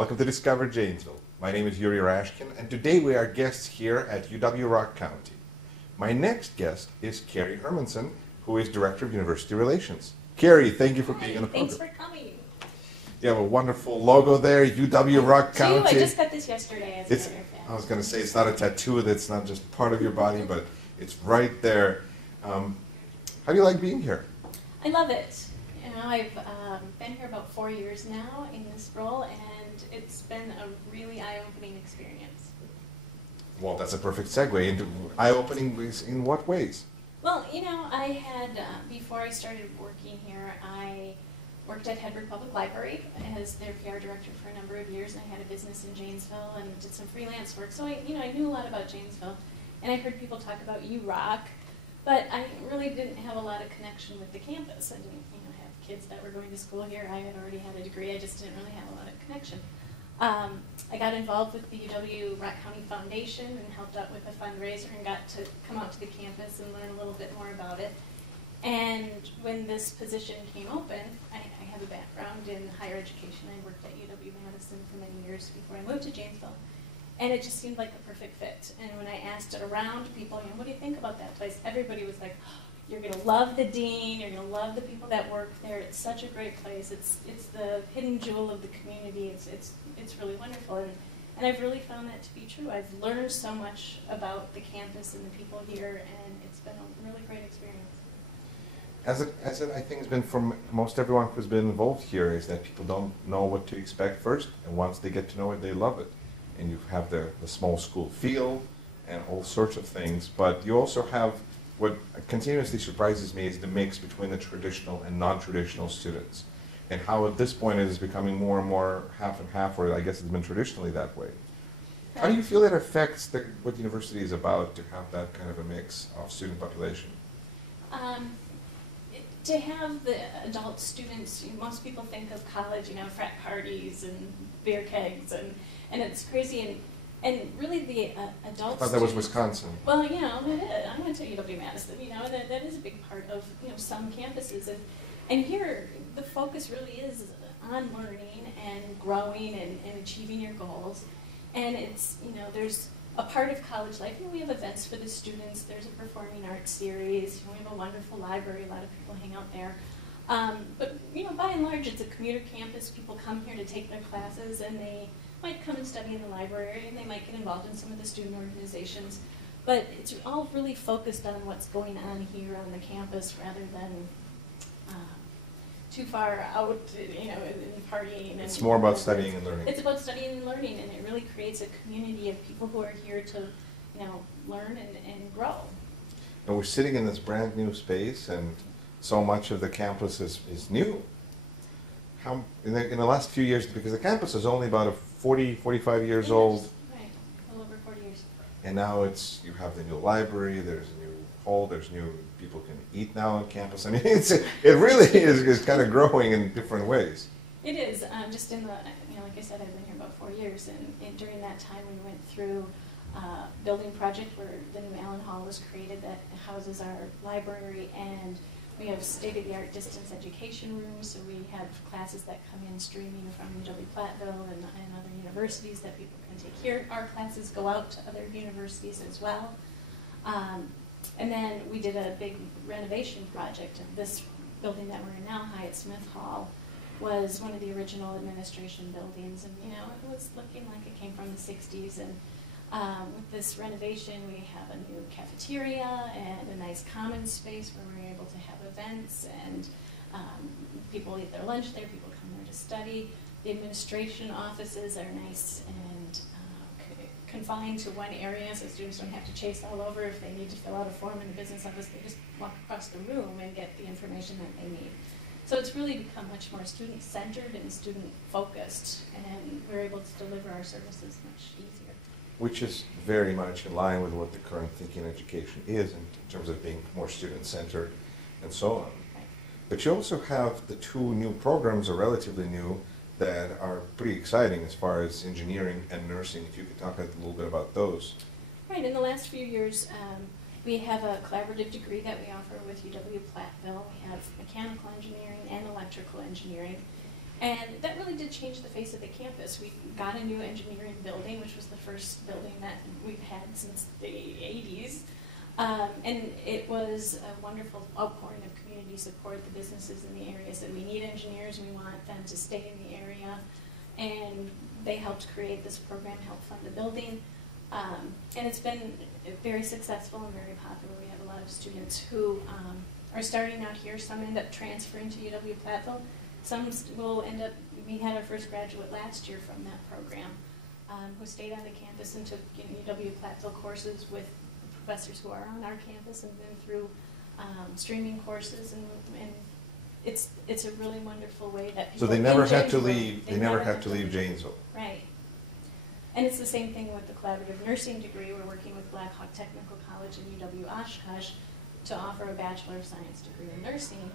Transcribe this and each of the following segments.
Welcome to Discover Janesville. My name is Yuri Rashkin, and today we are guests here at UW-Rock County. My next guest is Carrie Hermanson, who is Director of University Relations. Carrie, thank you for being on the program. Thanks for coming. You have a wonderful logo there, UW-Rock County. I just got this yesterday as a matter of fact. I was going to say it's not a tattoo, that's not just part of your body, but it's right there. How do you like being here? I love it. You know, I've been here about 4 years now in this role, and it's been a really eye-opening experience. Well, that's a perfect segue into eye-opening ways. In what ways? Well, you know, I had, before I started working here, I worked at Hedberg Public Library as their PR director for a number of years, and I had a business in Janesville and did some freelance work. So I knew a lot about Janesville, and I heard people talk about URock, but I really didn't have a lot of connection with the campus. I didn't, have kids that were going to school here. I had already had a degree. I just didn't really have a lot of connection. I got involved with the UW-Rock County Foundation and helped out with a fundraiser and got to come out to the campus and learn a little bit more about it. And when this position came open, I have a background in higher education. I worked at UW-Madison for many years before I moved to Janesville. And it just seemed like a perfect fit. And when I asked it around people, what do you think about that place? Everybody was like, oh, you're going to love the dean, you're going to love the people that work there. It's such a great place. It's the hidden jewel of the community. It's really wonderful. And I've really found that to be true. I've learned so much about the campus and the people here, and it's been a really great experience. As it I think has been for most everyone who's been involved here, is that people don't know what to expect first, and once they get to know it, they love it. And you have the small school feel and all sorts of things, but you also have what continuously surprises me is the mix between the traditional and non-traditional students, and how at this point it is becoming more and more half and half, or I guess it's been traditionally that way. How do you feel that affects what the university is about, to have that kind of a mix of student population? To have the adult students, most people think of college, frat parties and beer kegs, and it's crazy. And really the adults. I thought that was Wisconsin. Well, it is. I went to UW-Madison, and that is a big part of some campuses. And here the focus really is on learning and growing and achieving your goals. And it's, there's a part of college life. We have events for the students. There's a performing arts series. We have a wonderful library. A lot of people hang out there. But by and large, it's a commuter campus. People come here to take their classes, and they might come and study in the library, and they might get involved in some of the student organizations. But it's all really focused on what's going on here on the campus, rather than too far out, in partying. It's more about studying and learning. It's about studying and learning, and it really creates a community of people who are here to, learn and grow. And we're sitting in this brand new space, and so much of the campus is new. How in the last few years, because the campus is only about 45 years old. Right, a little over 40 years. And now you have the new library, there's a new hall, there's new, people can eat now on campus. I mean, it really is kind of growing in different ways. It is, just in the, like I said, I've been here about 4 years, and during that time we went through a building project where the new Allen Hall was created that houses our library, and we have state-of-the-art distance education rooms, so we have classes that come in streaming from UW-Platteville and other universities that people can take here. Our classes go out to other universities as well. And then we did a big renovation project. This building that we're in now, Hyatt Smith Hall, was one of the original administration buildings, and it was looking like it came from the 60s. And with this renovation, we have a new cafeteria and a nice common space where we're able to have events, and people eat their lunch there, people come there to study. The administration offices are nice and confined to one area, so students don't have to chase all over. If they need to fill out a form in the business office, they just walk across the room and get the information that they need. So it's really become much more student-centered and student-focused, and we're able to deliver our services much easier. Which is very much in line with what the current thinking in education is in terms of being more student-centered and so on. Right. But you also have the two new programs, are relatively new, that are pretty exciting as far as engineering and nursing. If you could talk a little bit about those. Right, in the last few years, we have a collaborative degree that we offer with UW-Platteville. We have mechanical engineering and electrical engineering. And that really did change the face of the campus. We got a new engineering building, which was the first building that we've had since the 80s. And it was a wonderful outpouring of community support. The businesses in the area said, we need engineers, we want them to stay in the area. And they helped create this program, helped fund the building. And it's been very successful and very popular. We have a lot of students who are starting out here. Some end up transferring to UW-Platteville. Some will end up, we had our first graduate last year from that program who stayed on the campus and took UW-Platteville courses with professors who are on our campus and been through streaming courses, and it's a really wonderful way that people. So they never had to leave. They never had to leave Janesville. Right, and it's the same thing with the collaborative nursing degree. We're working with Black Hawk Technical College and UW-Oshkosh to offer a Bachelor of Science degree in nursing,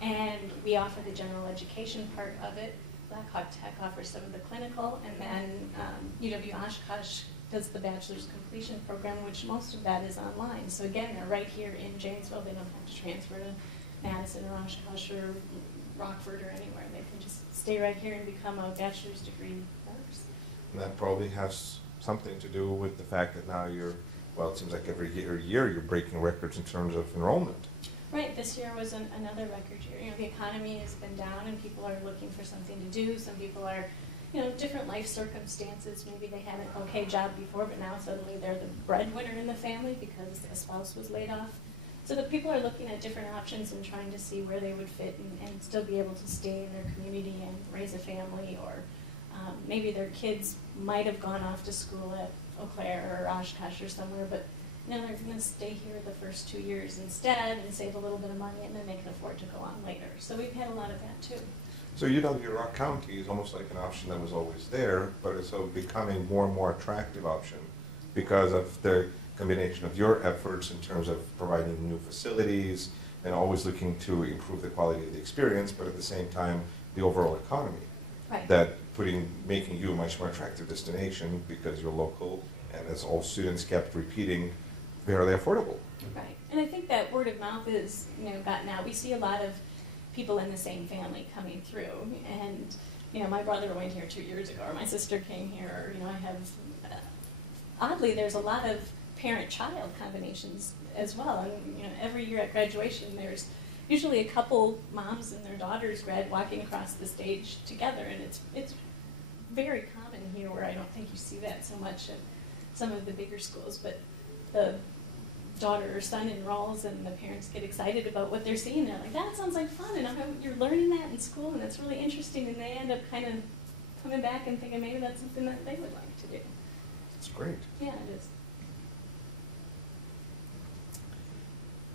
and we offer the general education part of it. Black Hawk Tech offers some of the clinical, and then UW-Oshkosh does the bachelor's completion program, which most of that is online. So again, they're right here in Janesville. They don't have to transfer to Madison or Oshkosh or Rockford or anywhere. They can just stay right here and become a bachelor's degree nurse. And that probably has something to do with the fact that now you're, well, it seems like every year you're breaking records in terms of enrollment. Right, this year was another record year. You know, the economy has been down and people are looking for something to do. Some people are, you know, different life circumstances. Maybe they had an okay job before, but now suddenly they're the breadwinner in the family because a spouse was laid off. So the people are looking at different options and trying to see where they would fit and still be able to stay in their community and raise a family, or maybe their kids might have gone off to school at Eau Claire or Oshkosh or somewhere, but no, they're going to stay here the first 2 years instead and save a little bit of money, and then they can afford to go on later. So we've had a lot of that too. So UW-Rock County is almost like an option that was always there, but it's becoming more and more attractive option because of the combination of your efforts in terms of providing new facilities and always looking to improve the quality of the experience, but at the same time, the overall economy. Right. That making you a much more attractive destination because you're local, and as all students kept repeating, fairly affordable. Right, and I think that word of mouth is, you know, gotten out. We see a lot of people in the same family coming through, and you know, my brother went here 2 years ago, or my sister came here, or you know, I have. Oddly, there's a lot of parent-child combinations as well, and you know, every year at graduation, there's usually a couple moms and their daughters walking across the stage together, and it's very common here, where I don't think you see that so much at some of the bigger schools, but the daughter or son enrolls and the parents get excited about what they're seeing. They're like, that sounds like fun, and you're learning that in school, and it's really interesting, and they end up kind of coming back and thinking maybe that's something that they would like to do. That's great. Yeah, it is.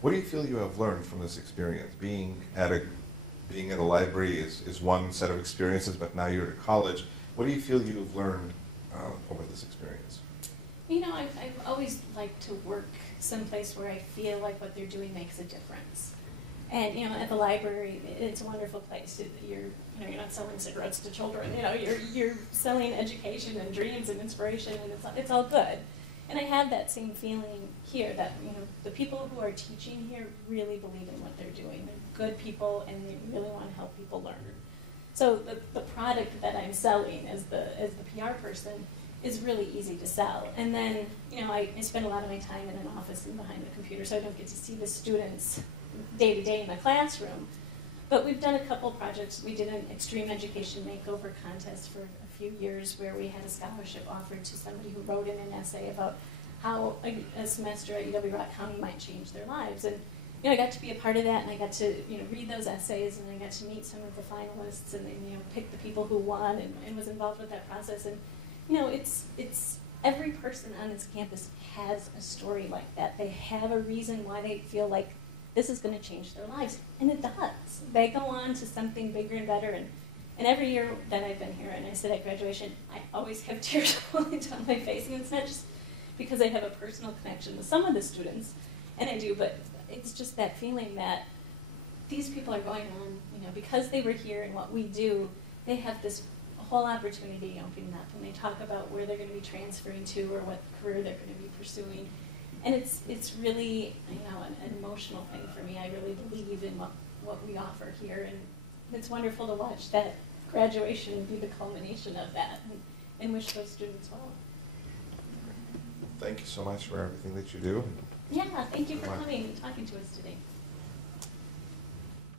What do you feel you have learned from this experience? Being at a library is one set of experiences, but now you're at college. What do you feel you've learned over this experience? You know, I've always liked to work someplace where I feel like what they're doing makes a difference. And you know, at the library, it's a wonderful place. You're not selling cigarettes to children. You know, you're selling education and dreams and inspiration, and it's all good. And I have that same feeling here, that you know, the people who are teaching here really believe in what they're doing. They're good people, and they really want to help people learn. So the product that I'm selling as the PR person is really easy to sell. And then, you know, I spend a lot of my time in an office and behind the computer, so I don't get to see the students day to day in the classroom. But we've done a couple projects. We did an extreme education makeover contest for a few years, where we had a scholarship offered to somebody who wrote in an essay about how a semester at UW-Rock County might change their lives. And you know, I got to be a part of that, and I got to read those essays, and I got to meet some of the finalists, and then pick the people who won, and was involved with that process. And you know, it's every person on this campus has a story like that. They have a reason why they feel like this is going to change their lives, and it does. They go on to something bigger and better, and every year that I've been here and I sit at graduation, I always have tears rolling down my face, and it's not just because I have a personal connection with some of the students, and I do, but it's just that feeling that these people are going on, because they were here and what we do, they have this whole opportunity opening up, and they talk about where they're going to be transferring to or what career they're going to be pursuing. And it's really, an emotional thing for me. I really believe in what we offer here, and it's wonderful to watch that graduation would be the culmination of that, and wish those students well. Thank you so much for everything that you do. Yeah, thank you for Wow. coming and talking to us today.